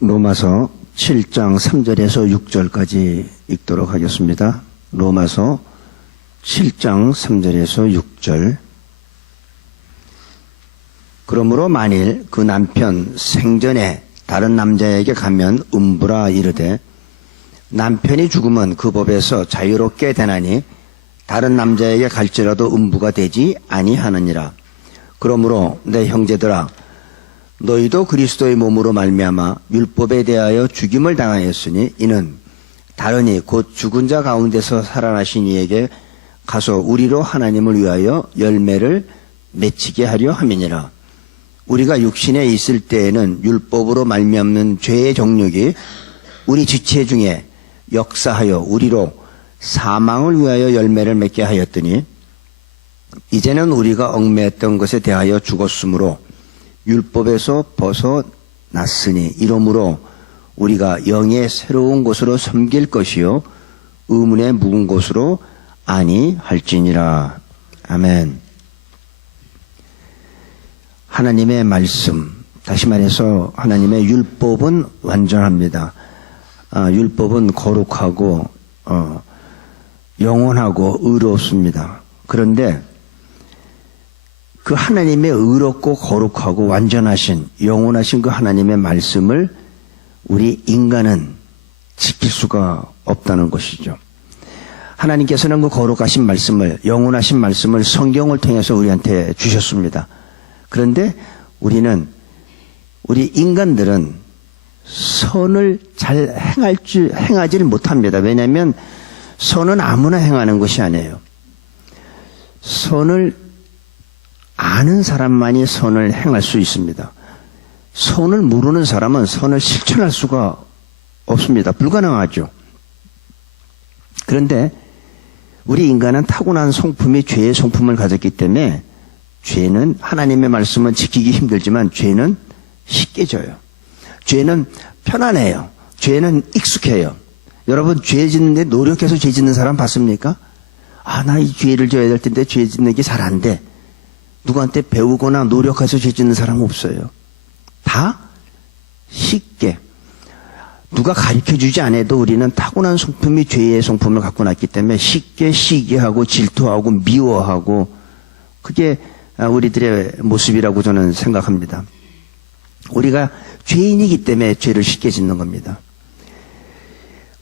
로마서 7장 3절에서 6절까지 읽도록 하겠습니다. 로마서 7장 3절에서 6절. 그러므로 만일 그 남편 생전에 다른 남자에게 가면 음부라 이르되 남편이 죽으면 그 법에서 자유롭게 되나니 다른 남자에게 갈지라도 음부가 되지 아니하느니라. 그러므로 내 형제들아 너희도 그리스도의 몸으로 말미암아 율법에 대하여 죽임을 당하였으니 이는 다른이 곧 죽은 자 가운데서 살아나신 이에게 가서 우리로 하나님을 위하여 열매를 맺히게 하려 함이니라. 우리가 육신에 있을 때에는 율법으로 말미암는 죄의 정욕이 우리 지체 중에 역사하여 우리로 사망을 위하여 열매를 맺게 하였더니 이제는 우리가 얽매였던 것에 대하여 죽었으므로 율법에서 벗어났으니 이러므로 우리가 영의 새로운 곳으로 섬길 것이요 의문의 묵은 곳으로 아니할지니라. 아멘. 하나님의 말씀, 다시 말해서 하나님의 율법은 완전합니다. 율법은 거룩하고 영원하고 의롭습니다. 그런데 그 하나님의 의롭고 거룩하고 완전하신 영원하신 그 하나님의 말씀을 우리 인간은 지킬 수가 없다는 것이죠. 하나님께서는 그 거룩하신 말씀을, 영원하신 말씀을 성경을 통해서 우리한테 주셨습니다. 그런데 우리 인간들은 선을 잘 행하지를 못합니다. 왜냐하면 선은 아무나 행하는 것이 아니에요. 선을 아는 사람만이 선을 행할 수 있습니다. 선을 모르는 사람은 선을 실천할 수가 없습니다. 불가능하죠. 그런데 우리 인간은 타고난 성품이 죄의 성품을 가졌기 때문에 죄는 하나님의 말씀은 지키기 힘들지만 죄는 쉽게 져요. 죄는 편안해요. 죄는 익숙해요. 여러분 죄 짓는데 노력해서 죄 짓는 사람 봤습니까? 나 이 죄를 져야 될 텐데 죄 짓는 게 잘 안 돼. 누구한테 배우거나 노력해서 죄 짓는 사람 없어요. 다 쉽게. 누가 가르쳐주지 않아도 우리는 타고난 성품이 죄의 성품을 갖고 났기 때문에 쉽게 시기하고 질투하고 미워하고 그게 우리들의 모습이라고 저는 생각합니다. 우리가 죄인이기 때문에 죄를 쉽게 짓는 겁니다.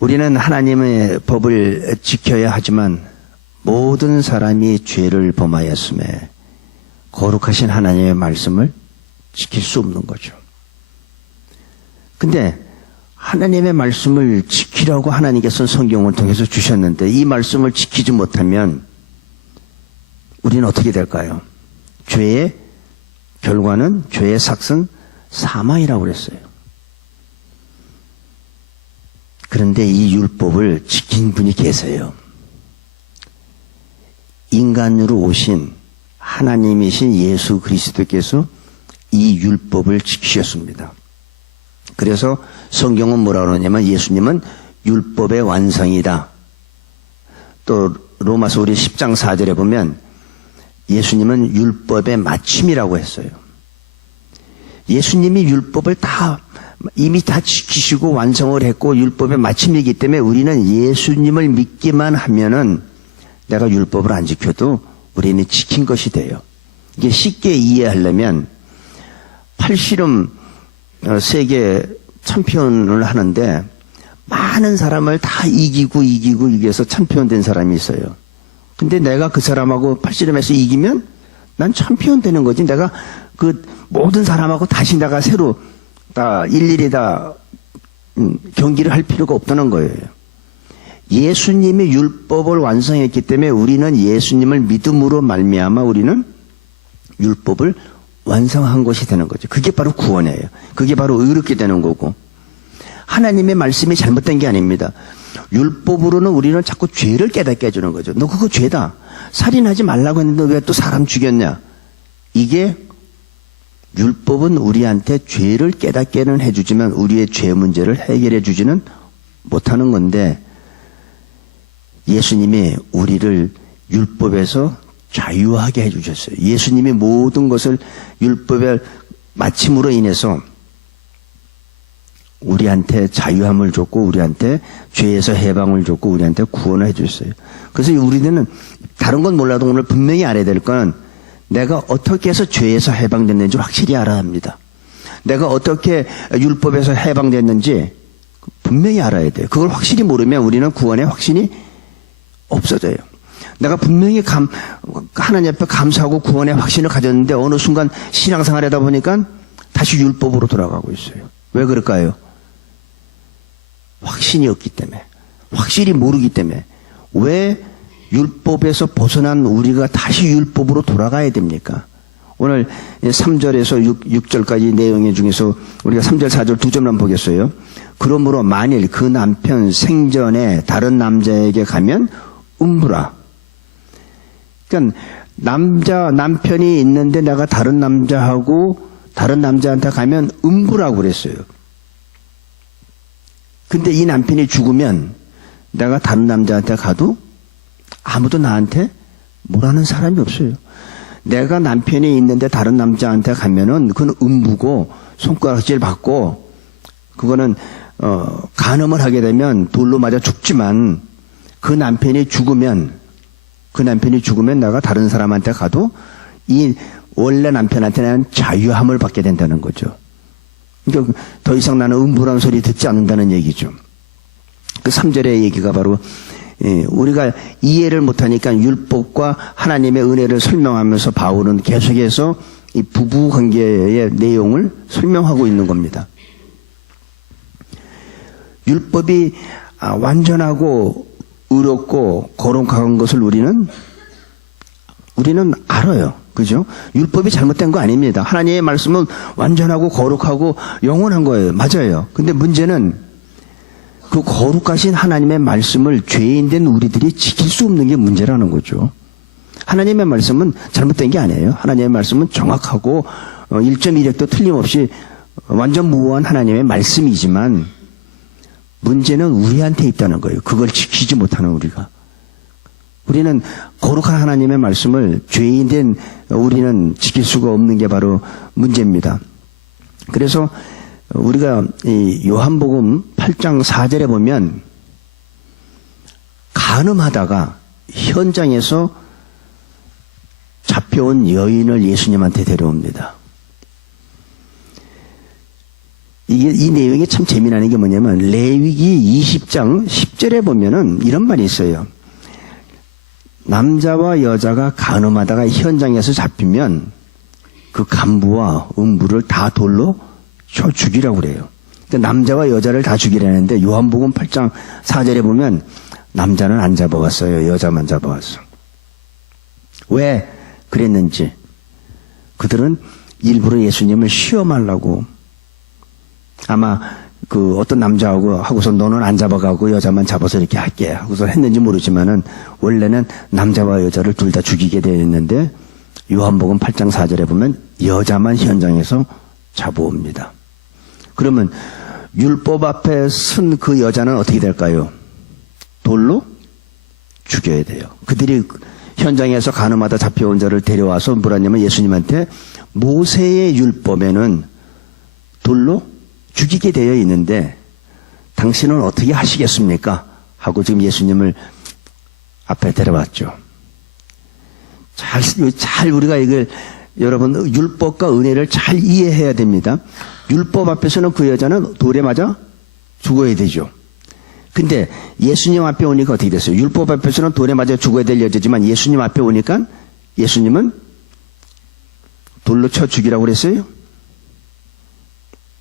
우리는 하나님의 법을 지켜야 하지만 모든 사람이 죄를 범하였음에 거룩하신 하나님의 말씀을 지킬 수 없는 거죠. 근데 하나님의 말씀을 지키라고 하나님께서는 성경을 통해서 주셨는데 이 말씀을 지키지 못하면 우리는 어떻게 될까요? 죄의 결과는 죄의 삭은 사망이라고 그랬어요. 그런데 이 율법을 지킨 분이 계세요. 인간으로 오신 하나님이신 예수 그리스도께서 이 율법을 지키셨습니다. 그래서 성경은 뭐라고 그러냐면 예수님은 율법의 완성이다. 또 로마서 우리 10장 4절에 보면 예수님은 율법의 마침이라고 했어요. 예수님이 율법을 이미 다 지키시고 완성을 했고 율법의 마침이기 때문에 우리는 예수님을 믿기만 하면은 내가 율법을 안 지켜도 우리는 지킨 것이 돼요. 이게 쉽게 이해하려면 팔씨름 세계 챔피언을 하는데 많은 사람을 다 이겨서 챔피언 된 사람이 있어요. 근데 내가 그 사람하고 팔씨름에서 이기면 난 챔피언 되는 거지. 내가 그 모든 사람하고 다시 내가 새로 일일이 다 경기를 할 필요가 없다는 거예요. 예수님이 율법을 완성했기 때문에 우리는 예수님을 믿음으로 말미암아 우리는 율법을 완성한 것이 되는 거죠. 그게 바로 구원이에요. 그게 바로 의롭게 되는 거고 하나님의 말씀이 잘못된 게 아닙니다. 율법으로는 우리는 자꾸 죄를 깨닫게 해주는 거죠. 너 그거 죄다. 살인하지 말라고 했는데 왜 또 사람 죽였냐. 이게 율법은 우리한테 죄를 깨닫게는 해주지만 우리의 죄 문제를 해결해 주지는 못하는 건데 예수님이 우리를 율법에서 자유하게 해주셨어요. 예수님이 모든 것을 율법의 마침으로 인해서 우리한테 자유함을 줬고 우리한테 죄에서 해방을 줬고 우리한테 구원을 해줬어요. 그래서 우리는 다른 건 몰라도 오늘 분명히 알아야 될 건 내가 어떻게 해서 죄에서 해방됐는지 확실히 알아야 합니다. 내가 어떻게 율법에서 해방됐는지 분명히 알아야 돼요. 그걸 확실히 모르면 우리는 구원의 확신이 없어져요. 내가 분명히 하나님 앞에 감사하고 구원의 확신을 가졌는데 어느 순간 신앙생활 하다 보니까 다시 율법으로 돌아가고 있어요. 왜 그럴까요? 확신이 없기 때문에, 확실히 모르기 때문에. 왜 율법에서 벗어난 우리가 다시 율법으로 돌아가야 됩니까? 오늘 3절에서 6절까지 내용 중에서 우리가 3절, 4절 두 점만 보겠어요. 그러므로 만일 그 남편 생전에 다른 남자에게 가면 음부라. 그러니까 남편이 있는데 내가 다른 남자한테 가면 음부라고 그랬어요. 근데 이 남편이 죽으면 내가 다른 남자한테 가도 아무도 나한테 뭐라는 사람이 없어요. 내가 남편이 있는데 다른 남자한테 가면은 그건 음부고 손가락질 받고 그거는 간음을 하게 되면 돌로 맞아 죽지만 그 남편이 죽으면 내가 다른 사람한테 가도 이 원래 남편한테는 자유함을 받게 된다는 거죠. 그러니까 더 이상 나는 음부란 소리 듣지 않는다는 얘기죠. 그 3절의 얘기가 바로 우리가 이해를 못하니까 율법과 하나님의 은혜를 설명하면서 바울은 계속해서 이 부부 관계의 내용을 설명하고 있는 겁니다. 율법이 완전하고 의롭고 거룩한 것을 우리는 알아요. 그죠? 율법이 잘못된 거 아닙니다. 하나님의 말씀은 완전하고 거룩하고 영원한 거예요. 맞아요. 근데 문제는 그 거룩하신 하나님의 말씀을 죄인된 우리들이 지킬 수 없는 게 문제라는 거죠. 하나님의 말씀은 잘못된 게 아니에요. 하나님의 말씀은 정확하고 1.1획도 틀림없이 완전 무오한 하나님의 말씀이지만 문제는 우리한테 있다는 거예요. 그걸 지키지 못하는 우리가. 우리는 거룩한 하나님의 말씀을 죄인된 우리는 지킬 수가 없는 게 바로 문제입니다. 그래서 우리가 이 요한복음 8장 4절에 보면 간음하다가 현장에서 잡혀온 여인을 예수님한테 데려옵니다. 이 내용이 참 재미나는 게 뭐냐면 레위기 20장 10절에 보면은 이런 말이 있어요. 남자와 여자가 간음하다가 현장에서 잡히면 그 간부와 음부를 다 돌로 쳐 죽이라고 그래요. 그러니까 남자와 여자를 다 죽이라는데 요한복음 8장 4절에 보면 남자는 안 잡아왔어요. 여자만 잡아왔어. 왜 그랬는지 그들은 일부러 예수님을 시험하려고 아마 그 어떤 남자하고 하고서 너는 안 잡아가고 여자만 잡아서 이렇게 할게 하고서 했는지 모르지만은 원래는 남자와 여자를 둘 다 죽이게 되어 있는데 요한복음 8장 4절에 보면 여자만 현장에서 잡아옵니다. 그러면 율법 앞에 쓴 그 여자는 어떻게 될까요? 돌로 죽여야 돼요. 그들이 현장에서 간음하다 잡혀온 자를 데려와서 뭐라 하냐면 예수님한테 모세의 율법에는 돌로 죽이게 되어 있는데 당신은 어떻게 하시겠습니까? 하고 지금 예수님을 앞에 데려왔죠. 잘 우리가 이걸 여러분 율법과 은혜를 잘 이해해야 됩니다. 율법 앞에서는 그 여자는 돌에 맞아 죽어야 되죠. 근데 예수님 앞에 오니까 어떻게 됐어요? 율법 앞에서는 돌에 맞아 죽어야 될 여자지만 예수님 앞에 오니까 예수님은 돌로 쳐 죽이라고 그랬어요?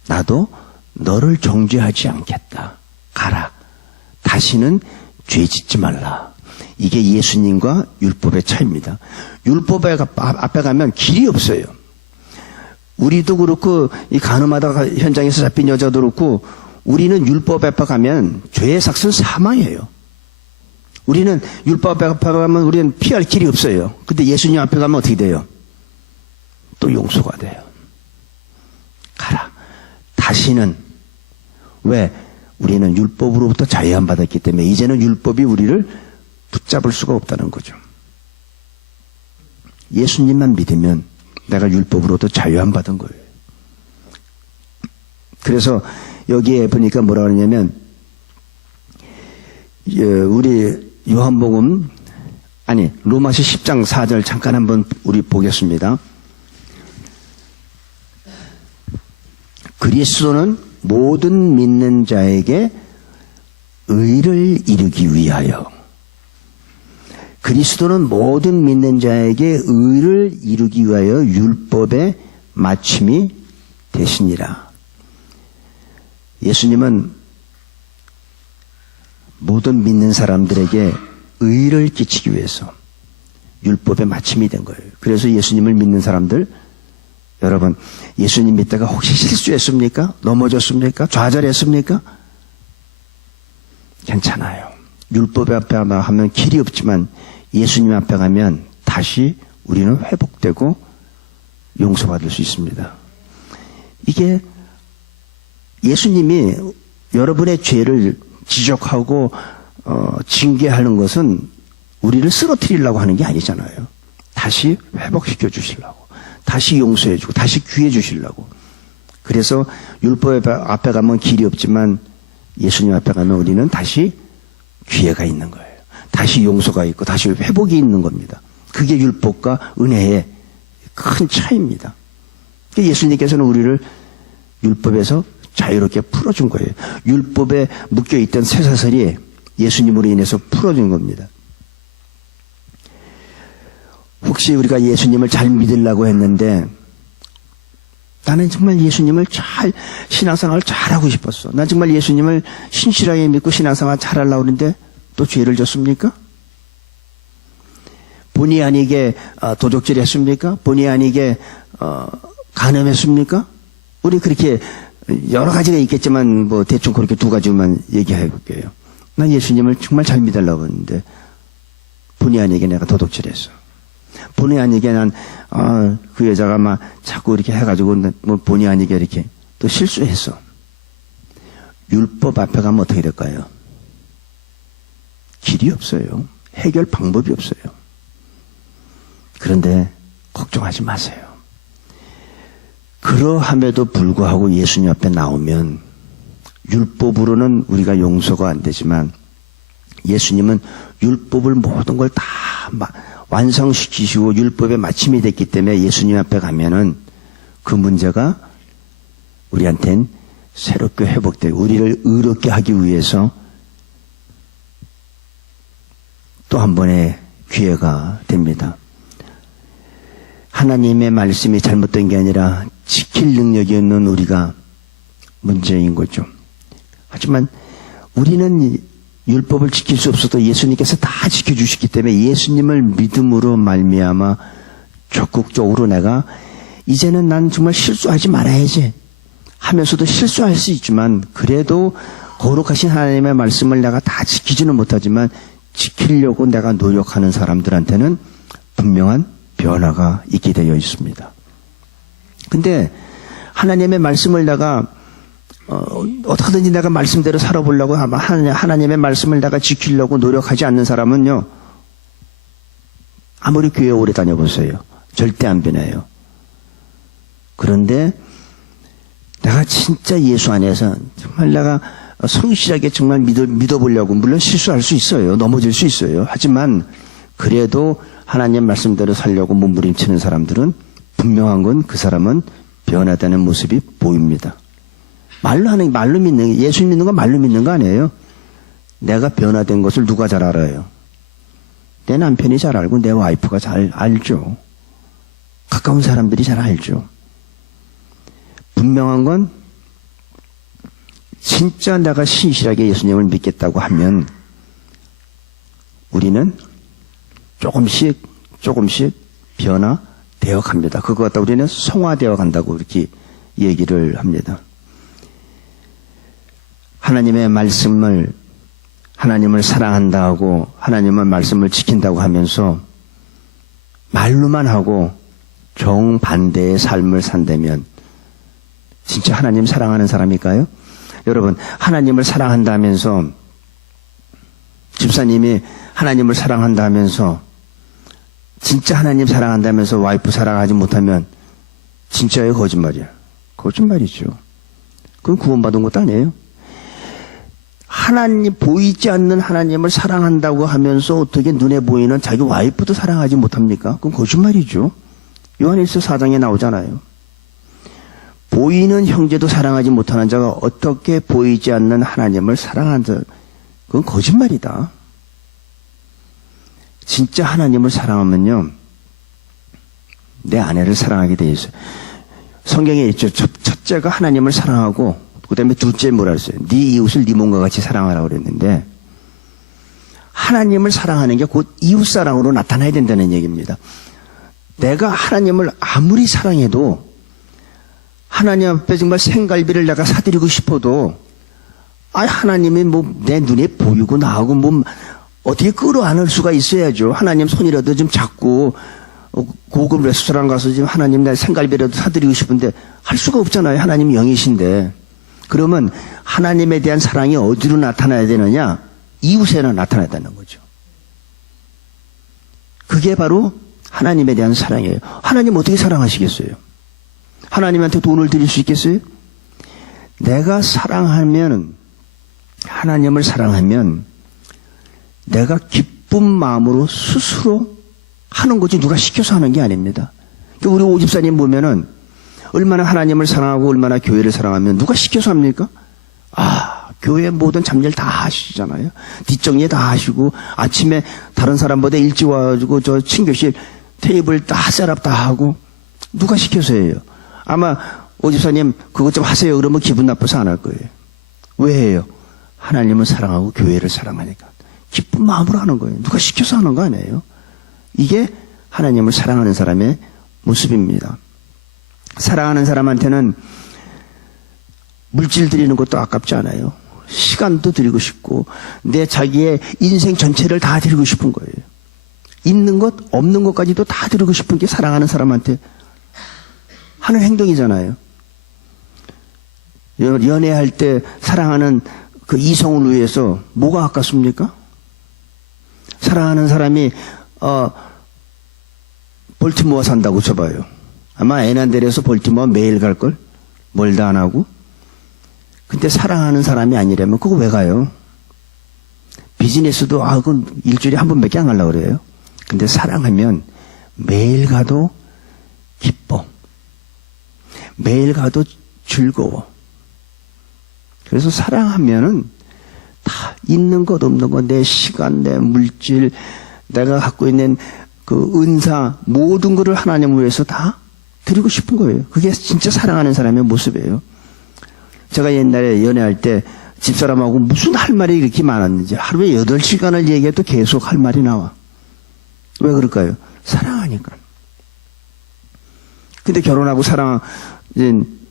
나도 너를 정죄하지 않겠다. 가라. 다시는 죄 짓지 말라. 이게 예수님과 율법의 차이입니다. 율법 앞에 가면 길이 없어요. 우리도 그렇고 이 간음하다가 현장에서 잡힌 여자도 그렇고 우리는 율법 앞에 가면 죄의 삭은 사망이에요. 우리는 율법 앞에 가면 우리는 피할 길이 없어요. 근데 예수님 앞에 가면 어떻게 돼요? 또 용서가 돼요. 가라. 다시는 왜? 우리는 율법으로부터 자유함 받았기 때문에 이제는 율법이 우리를 붙잡을 수가 없다는 거죠. 예수님만 믿으면 내가 율법으로부터 자유함 받은 거예요. 그래서 여기에 보니까 뭐라 그러냐면, 우리 요한복음, 로마서 10장 4절 잠깐 한번 우리 보겠습니다. 그리스도는 모든 믿는 자에게 의를 이루기 위하여, 그리스도는 모든 믿는 자에게 의를 이루기 위하여 율법의 마침이 되시니라. 예수님은 모든 믿는 사람들에게 의를 끼치기 위해서 율법의 마침이 된 거예요. 그래서 예수님을 믿는 사람들, 여러분, 예수님 믿다가 혹시 실수했습니까? 넘어졌습니까? 좌절했습니까? 괜찮아요. 율법 앞에 하면 길이 없지만 예수님 앞에 가면 다시 우리는 회복되고 용서받을 수 있습니다. 이게 예수님이 여러분의 죄를 지적하고 징계하는 것은 우리를 쓰러뜨리려고 하는 게 아니잖아요. 다시 회복시켜 주시려고, 다시 용서해 주고, 다시 귀해 주시려고. 그래서 율법 앞에 가면 길이 없지만 예수님 앞에 가면 우리는 다시 기회가 있는 거예요. 다시 용서가 있고 다시 회복이 있는 겁니다. 그게 율법과 은혜의 큰 차이입니다. 예수님께서는 우리를 율법에서 자유롭게 풀어준 거예요. 율법에 묶여있던 쇠사슬이 예수님으로 인해서 풀어준 겁니다. 혹시 우리가 예수님을 잘 믿으려고 했는데, 나는 정말 예수님을 신앙생활을 잘하고 싶었어. 난 정말 예수님을 신실하게 믿고 신앙생활 잘하려고 하는데 또 죄를 졌습니까? 본의 아니게 도적질 했습니까? 본의 아니게 간음했습니까? 우리 그렇게 여러 가지가 있겠지만 뭐 대충 그렇게 두 가지만 얘기해 볼게요. 난 예수님을 정말 잘 믿으려고 했는데 본의 아니게 내가 도둑질했어. 본의 아니게 난 그 여자가 막 자꾸 이렇게 해가지고 뭐 본의 아니게 이렇게 또 실수했어. 율법 앞에 가면 어떻게 될까요? 길이 없어요. 해결 방법이 없어요. 그런데 걱정하지 마세요. 그러함에도 불구하고 예수님 앞에 나오면 율법으로는 우리가 용서가 안 되지만 예수님은 율법을 모든 걸 다 완성시키시고 율법의 마침이 됐기 때문에 예수님 앞에 가면은 그 문제가 우리한텐 새롭게 회복되고 우리를 의롭게 하기 위해서 또 한 번의 기회가 됩니다. 하나님의 말씀이 잘못된 게 아니라 지킬 능력이 없는 우리가 문제인 거죠. 하지만 우리는 율법을 지킬 수 없어도 예수님께서 다 지켜주시기 때문에 예수님을 믿음으로 말미암아 적극적으로 내가 이제는 난 정말 실수하지 말아야지 하면서도 실수할 수 있지만 그래도 거룩하신 하나님의 말씀을 내가 다 지키지는 못하지만 지키려고 내가 노력하는 사람들한테는 분명한 변화가 있게 되어 있습니다. 근데 하나님의 말씀을 내가 어떻게든지 내가 말씀대로 살아보려고 하나님의 말씀을 내가 지키려고 노력하지 않는 사람은요, 아무리 교회 오래 다녀보세요. 절대 안 변해요. 그런데 내가 진짜 예수 안에서 정말 내가 성실하게 정말 믿어보려고, 물론 실수할 수 있어요. 넘어질 수 있어요. 하지만 그래도 하나님 말씀대로 살려고 몸부림치는 사람들은 분명한 건 그 사람은 변화되는 모습이 보입니다. 말로 믿는, 예수 믿는 건 말로 믿는 거 아니에요. 내가 변화된 것을 누가 잘 알아요? 내 남편이 잘 알고 내 와이프가 잘 알죠. 가까운 사람들이 잘 알죠. 분명한 건 진짜 내가 신실하게 예수님을 믿겠다고 하면 우리는 조금씩 변화되어 갑니다. 그거 갖다 우리는 성화되어 간다고 이렇게 얘기를 합니다. 하나님의 말씀을, 하나님을 사랑한다 하고 하나님의 말씀을 지킨다고 하면서 말로만 하고 정반대의 삶을 산다면 진짜 하나님 사랑하는 사람일까요? 여러분, 하나님을 사랑한다면서, 집사님이 하나님을 사랑한다면서, 진짜 하나님 사랑한다면서 와이프 사랑하지 못하면 진짜예요, 거짓말이야? 거짓말이죠. 그건 구원받은 것도 아니에요. 하나님, 보이지 않는 하나님을 사랑한다고 하면서 어떻게 눈에 보이는 자기 와이프도 사랑하지 못합니까? 그건 거짓말이죠. 요한일서 4장에 나오잖아요. 보이는 형제도 사랑하지 못하는 자가 어떻게 보이지 않는 하나님을 사랑한다. 그건 거짓말이다. 진짜 하나님을 사랑하면요, 내 아내를 사랑하게 돼 있어요. 성경에 있죠. 첫째가 하나님을 사랑하고 그 다음에 둘째 뭐라 그랬어요? 네 이웃을 네 몸과 같이 사랑하라고 그랬는데, 하나님을 사랑하는 게 곧 이웃사랑으로 나타나야 된다는 얘기입니다. 내가 하나님을 아무리 사랑해도 하나님 앞에 정말 생갈비를 내가 사드리고 싶어도 하나님이 뭐 내 눈에 보이고 나하고 뭐 어떻게 끌어안을 수가 있어야죠. 하나님 손이라도 좀 잡고 고급 레스토랑 가서 지금 하나님 내 생갈비라도 사드리고 싶은데 할 수가 없잖아요. 하나님 영이신데. 그러면 하나님에 대한 사랑이 어디로 나타나야 되느냐? 이웃에나 나타나야 되는 거죠. 그게 바로 하나님에 대한 사랑이에요. 하나님 어떻게 사랑하시겠어요? 하나님한테 돈을 드릴 수 있겠어요? 내가 사랑하면, 하나님을 사랑하면 내가 기쁜 마음으로 스스로 하는 거지 누가 시켜서 하는 게 아닙니다. 우리 오집사님 보면은 얼마나 하나님을 사랑하고 얼마나 교회를 사랑하면 누가 시켜서 합니까? 교회 모든 잡일 다 하시잖아요. 뒷정리 다 하시고 아침에 다른 사람보다 일찍 와가지고 저 친교실 테이블 다 셋업 다 하고 누가 시켜서 해요? 아마 오집사님 그것 좀 하세요 그러면 기분 나빠서 안 할 거예요. 왜 해요? 하나님을 사랑하고 교회를 사랑하니까 기쁜 마음으로 하는 거예요. 누가 시켜서 하는 거 아니에요. 이게 하나님을 사랑하는 사람의 모습입니다. 사랑하는 사람한테는 물질 드리는 것도 아깝지 않아요. 시간도 드리고 싶고 내 자기의 인생 전체를 다 드리고 싶은 거예요. 있는 것 없는 것까지도 다 드리고 싶은 게 사랑하는 사람한테 하는 행동이잖아요. 연애할 때 사랑하는 그 이성을 위해서 뭐가 아깝습니까? 사랑하는 사람이 볼티모어 산다고 쳐봐요. 아마 애난데려서 볼티모어 매일 갈걸? 멀다 안 하고. 근데 사랑하는 사람이 아니라면 그거 왜 가요? 비즈니스도 그건 일주일에 한 번밖에 안 가려고 그래요. 근데 사랑하면 매일 가도 기뻐. 매일 가도 즐거워. 그래서 사랑하면은 다 있는 것 없는 것, 내 시간, 내 물질, 내가 갖고 있는 그 은사, 모든 것을 하나님을 위해서 다 드리고 싶은 거예요. 그게 진짜 사랑하는 사람의 모습이에요. 제가 옛날에 연애할 때 집사람하고 무슨 할 말이 이렇게 많았는지 하루에 8시간을 얘기해도 계속 할 말이 나와. 왜 그럴까요? 사랑하니까. 근데 결혼하고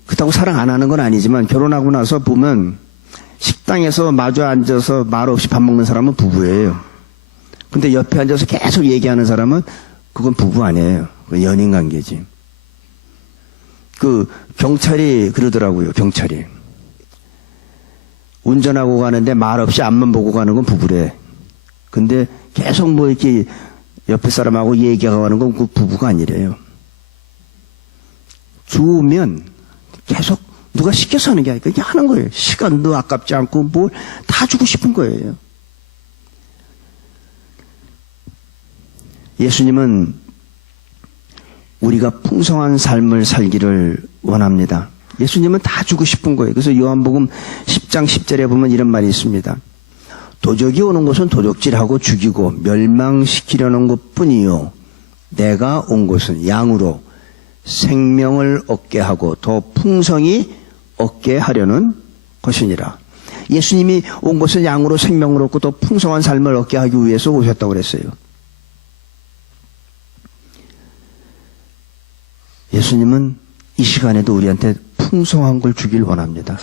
그렇다고 사랑 안 하는 건 아니지만 결혼하고 나서 보면 식당에서 마주 앉아서 말 없이 밥 먹는 사람은 부부예요. 근데 옆에 앉아서 계속 얘기하는 사람은 그건 부부 아니에요. 그건 연인 관계지. 그 경찰이 그러더라고요. 경찰이. 운전하고 가는데 말 없이 앞만 보고 가는 건 부부래. 근데 계속 뭐 이렇게 옆에 사람하고 얘기하고 하는 건 그 부부가 아니래요. 좋으면 계속 누가 시켜서 하는 게 아니라 그냥 하는 거예요. 시간도 아깝지 않고 뭘 다 주고 싶은 거예요. 예수님은 우리가 풍성한 삶을 살기를 원합니다. 예수님은 다 주고 싶은 거예요. 그래서 요한복음 10장 10절에 보면 이런 말이 있습니다. 도적이 오는 것은 도적질하고 죽이고 멸망시키려는 것뿐이요. 내가 온 것은 양으로 생명을 얻게 하고 더 풍성히 얻게 하려는 것이니라. 예수님이 온 것은 양으로 생명을 얻고 더 풍성한 삶을 얻게 하기 위해서 오셨다고 그랬어요. 예수님은 이 시간에도 우리한테 풍성한 걸 주길 원합니다.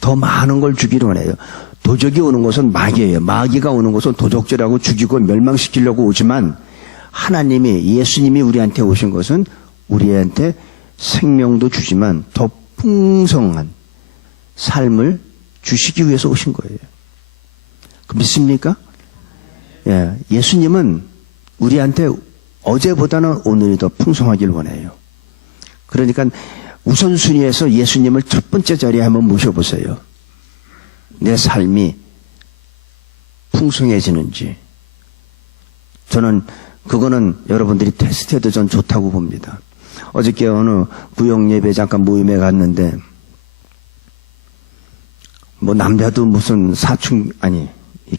더 많은 걸 주길 원해요. 도적이 오는 것은 마귀예요. 마귀가 오는 것은 도적질하고 죽이고 멸망시키려고 오지만 하나님이, 예수님이 우리한테 오신 것은 우리한테 생명도 주지만 더 풍성한 삶을 주시기 위해서 오신 거예요. 믿습니까? 예, 예수님은 우리한테 어제보다는 오늘이 더 풍성하길 원해요. 그러니까 우선순위에서 예수님을 첫 번째 자리에 한번 모셔보세요. 내 삶이 풍성해지는지. 저는 그거는 여러분들이 테스트해도 전 좋다고 봅니다. 어저께 어느 구역예배 잠깐 모임에 갔는데 뭐 남자도 무슨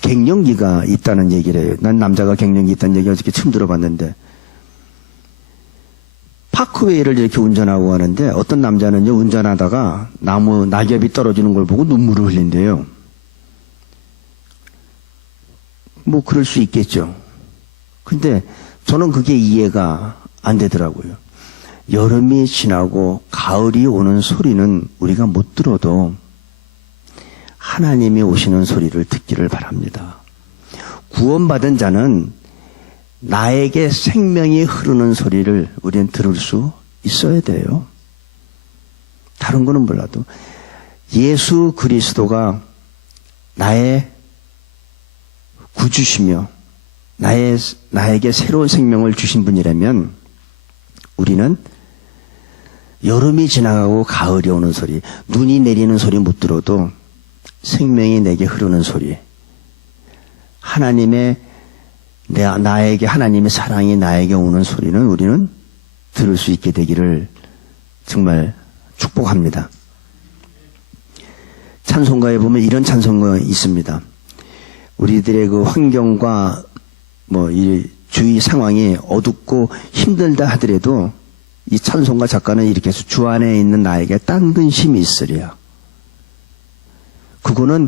갱년기가 있다는 얘기를 해요. 난 남자가 갱년기 있다는 얘기 어저께 처음 들어봤는데 파크웨이를 이렇게 운전하고 가는데 어떤 남자는요 운전하다가 나무 낙엽이 떨어지는 걸 보고 눈물을 흘린대요. 뭐 그럴 수 있겠죠. 근데 저는 그게 이해가 안 되더라고요. 여름이 지나고 가을이 오는 소리는 우리가 못 들어도 하나님이 오시는 소리를 듣기를 바랍니다. 구원받은 자는 나에게 생명이 흐르는 소리를 우리는 들을 수 있어야 돼요. 다른 거는 몰라도 예수 그리스도가 나의 구주시며 나에게 새로운 생명을 주신 분이라면 우리는 여름이 지나가고 가을이 오는 소리, 눈이 내리는 소리 못 들어도 생명이 내게 흐르는 소리, 하나님의 사랑이 나에게 오는 소리는 우리는 들을 수 있게 되기를 정말 축복합니다. 찬송가에 보면 이런 찬송가 있습니다. 우리들의 그 환경과 이 주위 상황이 어둡고 힘들다 하더라도 이 찬송가 작가는 이렇게 해서 주 안에 있는 나에게 딴 근심이 있으랴. 그거는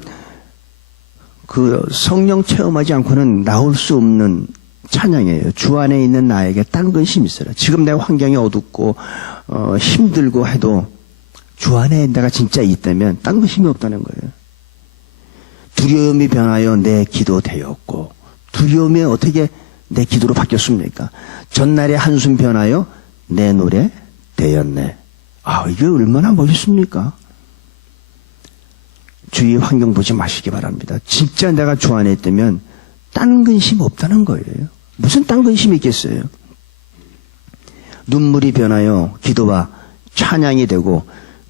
그 성령 체험하지 않고는 나올 수 없는 찬양이에요. 주 안에 있는 나에게 딴 근심이 있으랴. 지금 내 환경이 어둡고 힘들고 해도 주 안에 내가 진짜 있다면 딴 근심이 없다는 거예요. 두려움이 변하여 내 기도 되었고, 두려움이 어떻게 내 기도로 바뀌었습니까? 전날의 한숨 변하여 내 노래 되었네. 이게 얼마나 멋있습니까? 주위 환경 보지 마시기 바랍니다. 진짜 내가 주 안에 있다면 딴 근심 없다는 거예요. 무슨 딴 근심이 있겠어요? 눈물이 변하여 기도와 찬양이 되고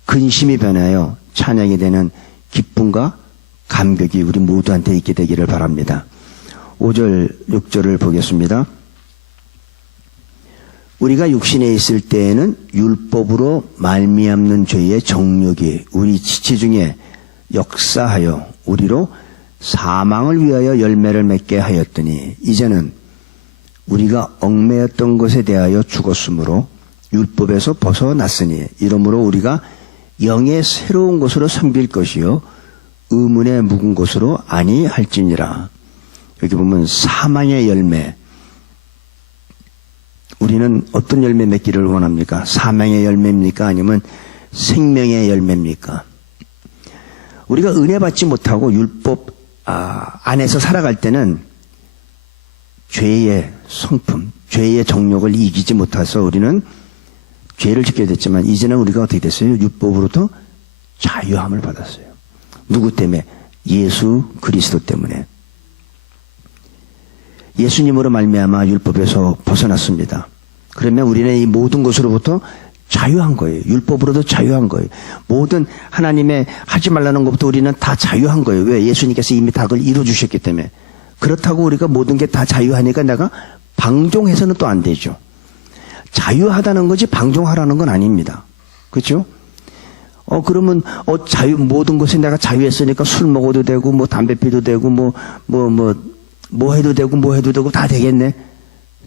근심이 변하여 찬양이 되는 기쁨과 감격이 우리 모두한테 있게 되기를 바랍니다. 5절, 6절을 보겠습니다. 우리가 육신에 있을 때에는 율법으로 말미암는 죄의 정욕이 우리 지체 중에 역사하여 우리로 사망을 위하여 열매를 맺게 하였더니 이제는 우리가 얽매였던 것에 대하여 죽었으므로 율법에서 벗어났으니 이러므로 우리가 영의 새로운 것으로 섬길 것이요 의문의 묵은 것으로 아니할지니라. 여기 보면 사망의 열매. 우리는 어떤 열매 맺기를 원합니까? 사망의 열매입니까? 아니면 생명의 열매입니까? 우리가 은혜 받지 못하고 율법 안에서 살아갈 때는 죄의 성품, 죄의 정욕을 이기지 못해서 우리는 죄를 짓게 됐지만 이제는 우리가 어떻게 됐어요? 율법으로부터 자유함을 받았어요. 누구 때문에? 예수 그리스도 때문에. 예수님으로 말미암아 율법에서 벗어났습니다. 그러면 우리는 이 모든 것으로부터 자유한 거예요. 율법으로도 자유한 거예요. 모든 하나님의 하지 말라는 것부터 우리는 다 자유한 거예요. 왜? 예수님께서 이미 다 그걸 이루어주셨기 때문에. 그렇다고 우리가 모든 게 다 자유하니까 내가 방종해서는 또 안 되죠. 자유하다는 거지 방종하라는 건 아닙니다. 그렇죠? 그러면 모든 것에 내가 자유했으니까 술 먹어도 되고 담배 피도 되고 뭐 해도 되고 다 되겠네.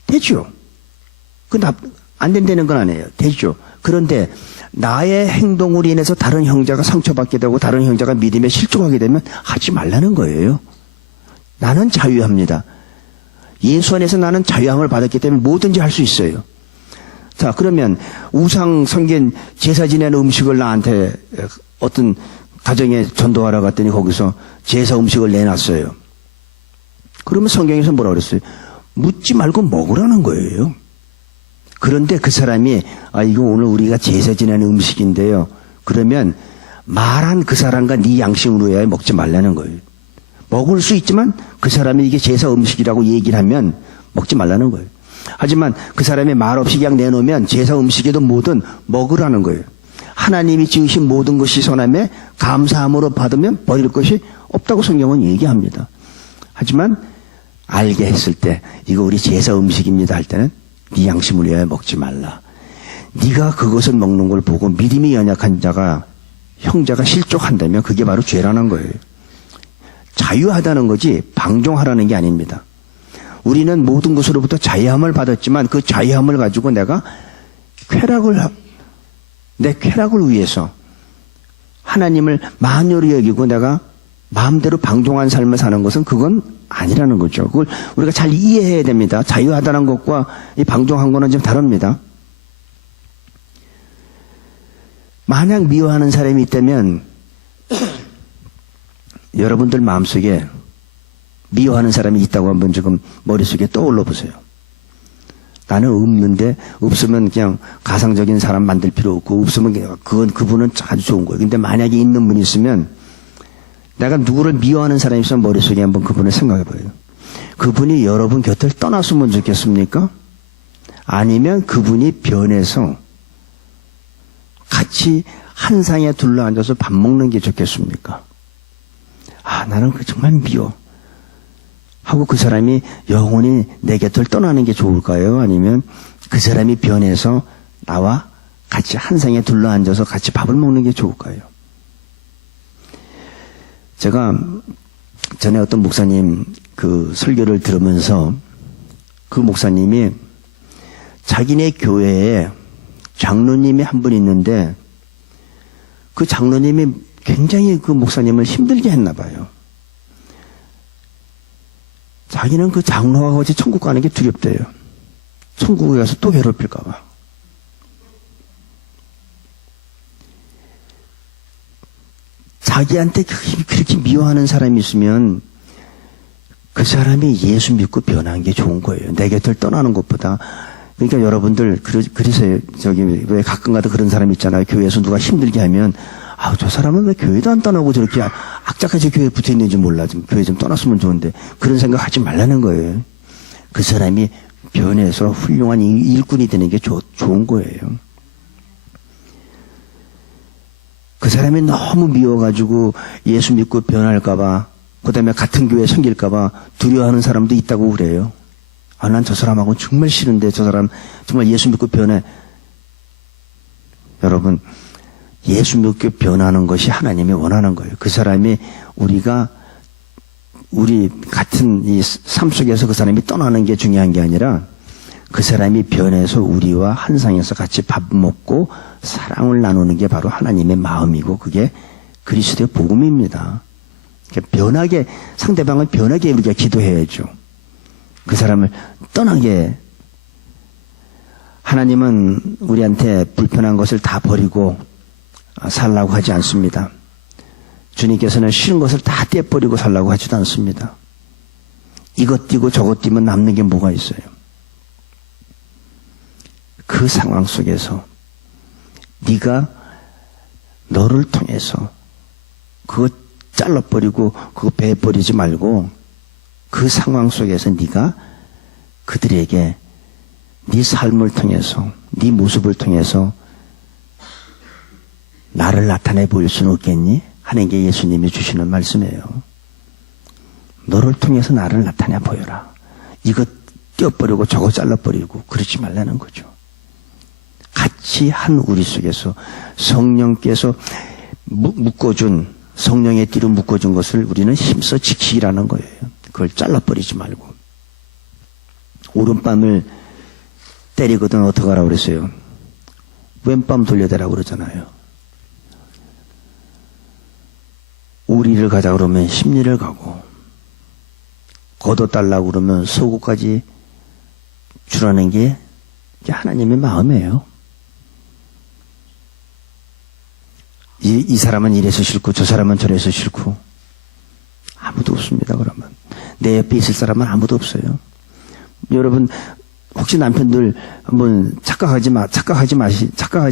되죠. 안 된다는 건 아니에요. 되죠. 그런데 나의 행동으로 인해서 다른 형제가 상처받게 되고 다른 형제가 믿음에 실족하게 되면 하지 말라는 거예요. 나는 자유합니다. 예수 안에서 나는 자유함을 받았기 때문에 뭐든지 할 수 있어요. 자, 그러면 우상 섬긴 제사 지내는 음식을 나한테 어떤 가정에 전도하러 갔더니 거기서 제사 음식을 내놨어요. 그러면 성경에서 뭐라 그랬어요? 묻지 말고 먹으라는 거예요. 그런데 그 사람이 이거 오늘 우리가 제사 지내는 음식인데요. 그러면 말한 그 사람과 네 양심으로 해야 먹지 말라는 거예요. 먹을 수 있지만 그 사람이 이게 제사 음식이라고 얘기를 하면 먹지 말라는 거예요. 하지만 그 사람이 말 없이 그냥 내놓으면 제사 음식에도 뭐든 먹으라는 거예요. 하나님이 지으신 모든 것이 선함에 감사함으로 받으면 버릴 것이 없다고 성경은 얘기합니다. 하지만 알게 했을 때 이거 우리 제사 음식입니다 할 때는 네 양심을 위하여 먹지 말라. 네가 그것을 먹는 걸 보고 믿음이 연약한 자가 형제가 실족한다면 그게 바로 죄라는 거예요. 자유하다는 거지 방종하라는 게 아닙니다. 우리는 모든 것으로부터 자유함을 받았지만 그 자유함을 가지고 내가 내 쾌락을 위해서 하나님을 만유로 여기고 내가 마음대로 방종한 삶을 사는 것은 그건 아니라는 거죠. 그걸 우리가 잘 이해해야 됩니다. 자유하다는 것과 이 방종한 거는 좀 다릅니다. 만약 미워하는 사람이 있다면 여러분들 마음속에 미워하는 사람이 있다고 한번 지금 머릿속에 떠올려 보세요. 나는 없는데 없으면 그냥 가상적인 사람 만들 필요 없고 없으면 그분은 아주 좋은 거예요. 근데 만약에 있는 분이 있으면 내가 누구를 미워하는 사람이 있으면 머릿속에 한번 그분을 생각해 봐요. 그분이 여러분 곁을 떠났으면 좋겠습니까? 아니면 그분이 변해서 같이 한 상에 둘러앉아서 밥 먹는 게 좋겠습니까? 나는 정말 미워. 하고 그 사람이 영원히 내 곁을 떠나는 게 좋을까요? 아니면 그 사람이 변해서 나와 같이 한 상에 둘러앉아서 같이 밥을 먹는 게 좋을까요? 제가 전에 어떤 목사님 그 설교를 들으면서 그 목사님이 자기네 교회에 장로님이 한 분 있는데 그 장로님이 굉장히 그 목사님을 힘들게 했나 봐요. 자기는 그 장로가 어제 천국 가는 게 두렵대요. 천국에 가서 또 괴롭힐까 봐. 자기한테 그렇게 미워하는 사람이 있으면 그 사람이 예수 믿고 변한 게 좋은 거예요. 내 곁을 떠나는 것보다. 그러니까 여러분들 그래서 왜 가끔가다 그런 사람 있잖아요. 교회에서 누가 힘들게 하면 저 사람은 왜 교회도 안 떠나고 저렇게 악착같이 교회에 붙어 있는지 몰라. 좀 교회 좀 떠났으면 좋은데 그런 생각 하지 말라는 거예요. 그 사람이 변해서 훌륭한 일꾼이 되는 게 좋은 거예요. 그 사람이 너무 미워가지고 예수 믿고 변할까봐, 그 다음에 같은 교회에 섬길까봐 두려워하는 사람도 있다고 그래요. 난 저 사람하고 정말 싫은데 저 사람 정말 예수 믿고 변해. 여러분, 예수 믿고 변하는 것이 하나님이 원하는 거예요. 그 사람이 우리 같은 이 삶 속에서 그 사람이 떠나는 게 중요한 게 아니라 그 사람이 변해서 우리와 한 상에서 같이 밥 먹고 사랑을 나누는 게 바로 하나님의 마음이고 그게 그리스도의 복음입니다. 변하게, 상대방을 변하게 우리가 기도해야죠. 그 사람을 떠나게. 하나님은 우리한테 불편한 것을 다 버리고 살라고 하지 않습니다. 주님께서는 싫은 것을 다 떼버리고 살라고 하지도 않습니다. 이것 띄고 저것 띄면 남는 게 뭐가 있어요? 그 상황 속에서 네가 너를 통해서 그거 잘라버리고 그거 베버리지 말고 그 상황 속에서 네가 그들에게 네 삶을 통해서 네 모습을 통해서 나를 나타내 보일 수는 없겠니? 하는 게 예수님이 주시는 말씀이에요. 너를 통해서 나를 나타내 보여라. 이거 떼어버리고 저거 잘라버리고 그러지 말라는 거죠. 같이 한 우리 속에서 성령께서 묶어준, 성령의 띠로 묶어준 것을 우리는 힘써 지키라는 거예요. 그걸 잘라버리지 말고. 오른밤을 때리거든 어떻게 하라고 그랬어요? 왼밤 돌려대라고 그러잖아요. 우리를 가자 그러면 심리를 가고, 걷어달라고 그러면 서구까지 주라는 게 하나님의 마음이에요. 이 사람은 이래서 싫고 저 사람은 저래서 싫고 아무도 없습니다. 그러면 내 옆에 있을 사람은 아무도 없어요. 여러분 혹시 남편들 한번 착각하지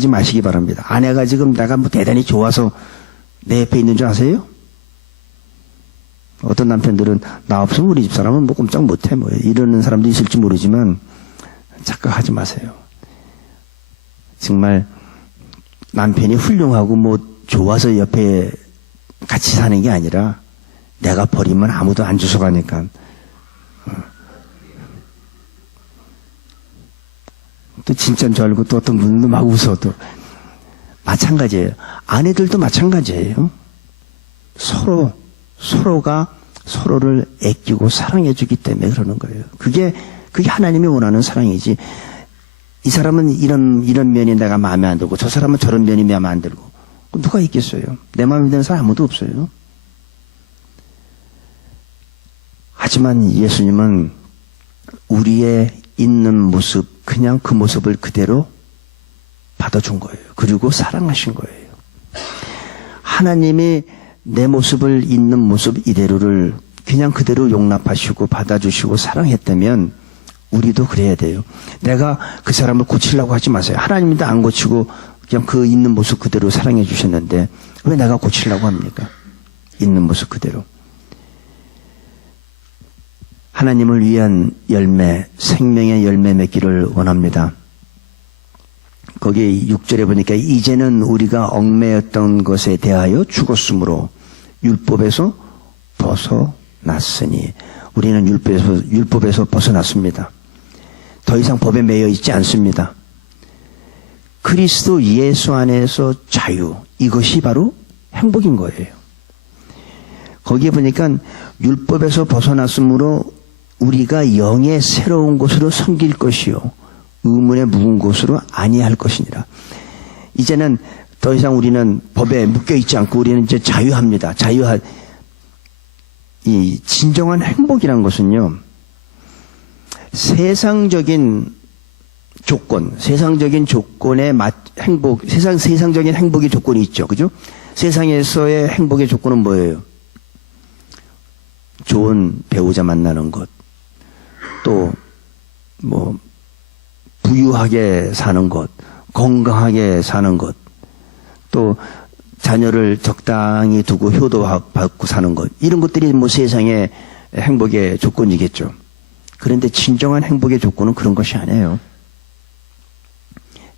마시기 바랍니다. 아내가 지금 내가 뭐 대단히 좋아서 내 옆에 있는 줄 아세요? 어떤 남편들은 나 없으면 우리 집 사람은 뭐 꼼짝 못해 뭐 이러는 사람도 있을지 모르지만 착각하지 마세요. 정말 남편이 훌륭하고 뭐 좋아서 옆에 같이 사는 게 아니라 내가 버리면 아무도 안 주워가니까. 또 진짜인 줄 알고 또 어떤 분도 막 웃어도. 마찬가지예요. 아내들도 마찬가지예요. 서로가 서로를 아끼고 사랑해주기 때문에 그러는 거예요. 그게 하나님이 원하는 사랑이지. 이 사람은 이런 면이 내가 마음에 안 들고 저 사람은 저런 면이 마음에 안 들고 누가 있겠어요? 내 마음에 드는 사람 아무도 없어요. 하지만 예수님은 우리의 있는 모습, 그냥 그 모습을 그대로 받아준 거예요. 그리고 사랑하신 거예요. 하나님이 내 모습을 있는 모습 이대로를 그냥 그대로 용납하시고 받아주시고 사랑했다면 우리도 그래야 돼요. 내가 그 사람을 고치려고 하지 마세요. 하나님도 안 고치고 그냥 그 있는 모습 그대로 사랑해 주셨는데 왜 내가 고치려고 합니까? 있는 모습 그대로. 하나님을 위한 열매, 생명의 열매 맺기를 원합니다. 거기 6절에 보니까 이제는 우리가 얽매였던 것에 대하여 죽었으므로 율법에서 벗어났으니 우리는 율법에서 벗어났습니다. 더 이상 법에 매여 있지 않습니다. 그리스도 예수 안에서 자유, 이것이 바로 행복인 거예요. 거기에 보니까 율법에서 벗어났으므로 우리가 영의 새로운 곳으로 섬길 것이요 의문에 묵은 곳으로 아니할 것이니라. 이제는 더 이상 우리는 법에 묶여 있지 않고 우리는 이제 자유합니다. 이 진정한 행복이란 것은요, 세상적인 조건, 세상적인 조건의 행복, 세상적인 행복의 조건이 있죠. 그죠? 세상에서의 행복의 조건은 뭐예요? 좋은 배우자 만나는 것, 또, 부유하게 사는 것, 건강하게 사는 것, 또, 자녀를 적당히 두고 효도받고 사는 것, 이런 것들이 세상의 행복의 조건이겠죠. 그런데 진정한 행복의 조건은 그런 것이 아니에요.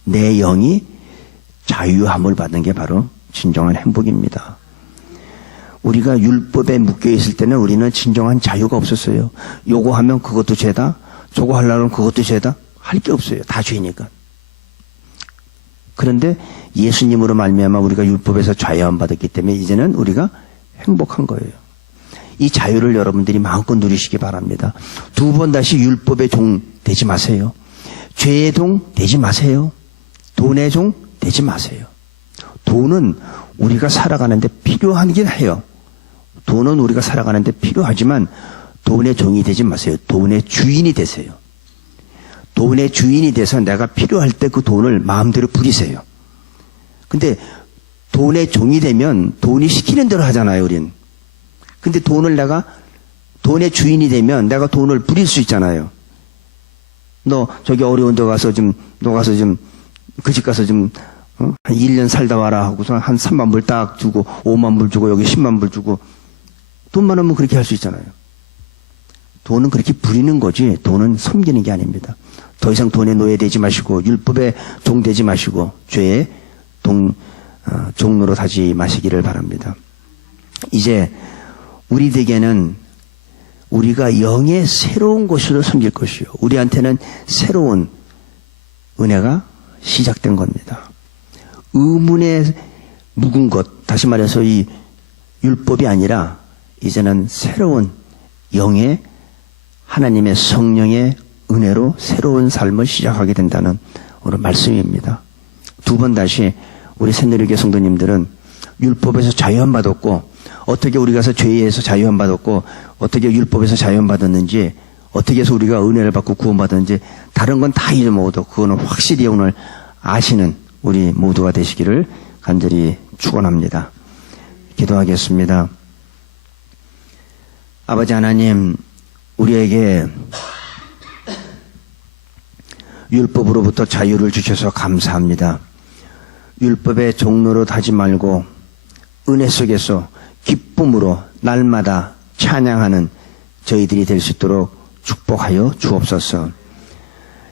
내 영이 자유함을 받는 게 바로 진정한 행복입니다. 우리가 율법에 묶여 있을 때는 우리는 진정한 자유가 없었어요. 요거 하면 그것도 죄다, 저거 하려면 그것도 죄다, 할 게 없어요. 다 죄니까. 그런데 예수님으로 말미암아 우리가 율법에서 자유함 받았기 때문에 이제는 우리가 행복한 거예요. 이 자유를 여러분들이 마음껏 누리시기 바랍니다. 두 번 다시 율법의 종 되지 마세요. 죄의 종 되지 마세요. 돈의 종 되지 마세요. 돈은 우리가 살아가는데 필요하긴 해요. 돈은 우리가 살아가는데 필요하지만 돈의 종이 되지 마세요. 돈의 주인이 되세요. 돈의 주인이 돼서 내가 필요할 때 그 돈을 마음대로 부리세요. 근데 돈의 종이 되면 돈이 시키는 대로 하잖아요, 우린. 근데 돈의 주인이 되면 내가 돈을 부릴 수 있잖아요. 너 저기 어려운 데 가서 그 집 가서 한 1년 살다 와라 하고서 한 3만 불 딱 주고 5만 불 주고 여기 10만 불 주고 돈 많으면 그렇게 할 수 있잖아요. 돈은 그렇게 부리는 거지 돈은 섬기는 게 아닙니다. 더 이상 돈에 노예되지 마시고 율법에 종되지 마시고 죄의 종로로 타지 마시기를 바랍니다. 이제 우리에게는 우리가 영의 새로운 곳으로 섬길 것이요. 우리한테는 새로운 은혜가 시작된 겁니다. 의문에 묵은 것, 다시 말해서 이 율법이 아니라 이제는 새로운 영의 하나님의 성령의 은혜로 새로운 삶을 시작하게 된다는 오늘 말씀입니다. 두 번 다시 우리 새누리교회 성도님들은 율법에서 자유함 받았고 어떻게 우리가 죄에서 자유함 받았고 어떻게 율법에서 자유함 받았는지 어떻게 해서 우리가 은혜를 받고 구원받았는지 다른 건 다 잊어먹어도 그거는 확실히 오늘 아시는 우리 모두가 되시기를 간절히 축원합니다. 기도하겠습니다. 아버지 하나님, 우리에게 율법으로부터 자유를 주셔서 감사합니다. 율법의 종로로 타지 말고 은혜 속에서 기쁨으로 날마다 찬양하는 저희들이 될 수 있도록 축복하여 주옵소서.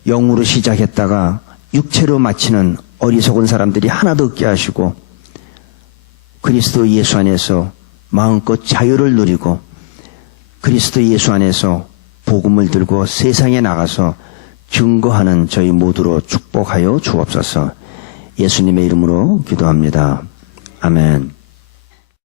영으로 시작했다가 육체로 마치는 어리석은 사람들이 하나도 없게 하시고 그리스도 예수 안에서 마음껏 자유를 누리고 그리스도 예수 안에서 복음을 들고 세상에 나가서 증거하는 저희 모두로 축복하여 주옵소서. 예수님의 이름으로 기도합니다. 아멘.